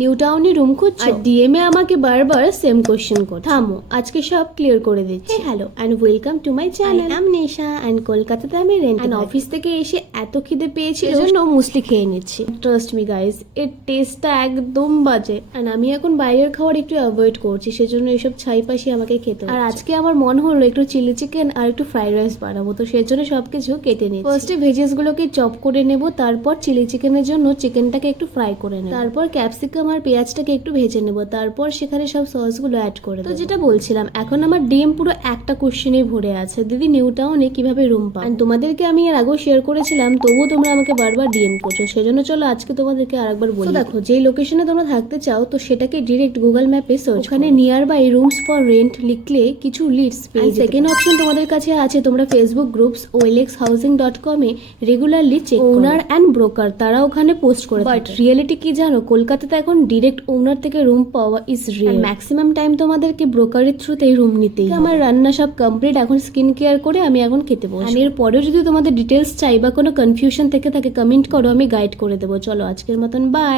New টাউনে room খুঁজছো আর DMA আমাকে বারবার সেম কোশ্চেন করছে। থামো, আজকে সব ক্লিয়ার করে দিচ্ছি। Hello and welcome to my channel. I am নেশা এন্ড কলকাতাতে আমি রেন্ট এন্ড অফিস থেকে এসে এত খিদে পেয়েছি জন্য মুসলি খেয়ে নিচ্ছি। ট্রাস্ট মি গাইস, এর টেস্টটা একদম বাজে এন্ড আমি এখন বাইরের খাবার একটু অ্যাভয়েড করছি, সেজন্য এসব ছাইপাশি আমাকে খেতে হচ্ছে। আর আজকে আমার মন হলো একটু চিলি চিকেন আর একটু ফ্রাইড রাইস বানাবো, তো সেজন্য সবকিছু কেটে নিচ্ছি। ফার্স্টে ভেজেস গুলোকে চপ করে নেব, তারপর চিলি চিকেনের জন্য চিকেনটাকে একটু ফ্রাই করে নেব, তারপর ক্যাপসিকাম আর পেঁয়াজটাকে একটু ভেজে নেব, তারপর সেখানে সব সসগুলো অ্যাড করে দেব। তো যেটা বলছিলাম, এখন আমার ডিএম পুরো একটা কোশ্চেনেই ভরে আছে, দিদি নিউ টাউনে কিভাবে রুম পাও। তোমাদেরকে আমি এর আগেও শেয়ার করেছিলাম, তবুও তোমরা আমাকে বারবার ডিএম করছো, সেজন্য চলো আজকে তোমাদেরকে আরেকবার বলি। দেখো, যেই লোকেশনে তোমরা থাকতে চাও তো সেটাকে ডিরেক্ট গুগল ম্যাপে সার্চ, ওখানে near by rooms for rent লিখলে কিছু লিস্ট পেয়ে যাবে। সেকেন্ড অপশন তোমাদের কাছে আছে, তোমরা Facebook groups olxhousing.com A regularly check owner and broker তারা ওখানে পোস্ট করে। বাট রিয়েলিটি কি জানো, কলকাতাতে এখন ডিরেক্ট ওনার থেকে রুম পাওয়া ইজ রিয়েল। ম্যাক্সিমাম টাইম তোমাদেরকে ব্রোকারের থ্রুতেই রুম নিতেই। আমার রান্না সব কমপ্লিট, এখন স্কিন কেয়ার করে আমি এখন খেতে বসবো। এর পরেও যদি তোমাদের ডিটেলস চাই বা কোনো কনফিউশন থেকে থাকে কমেন্ট করো, আমি গাইড করে দেবো। চলো আজকের মতন বাই।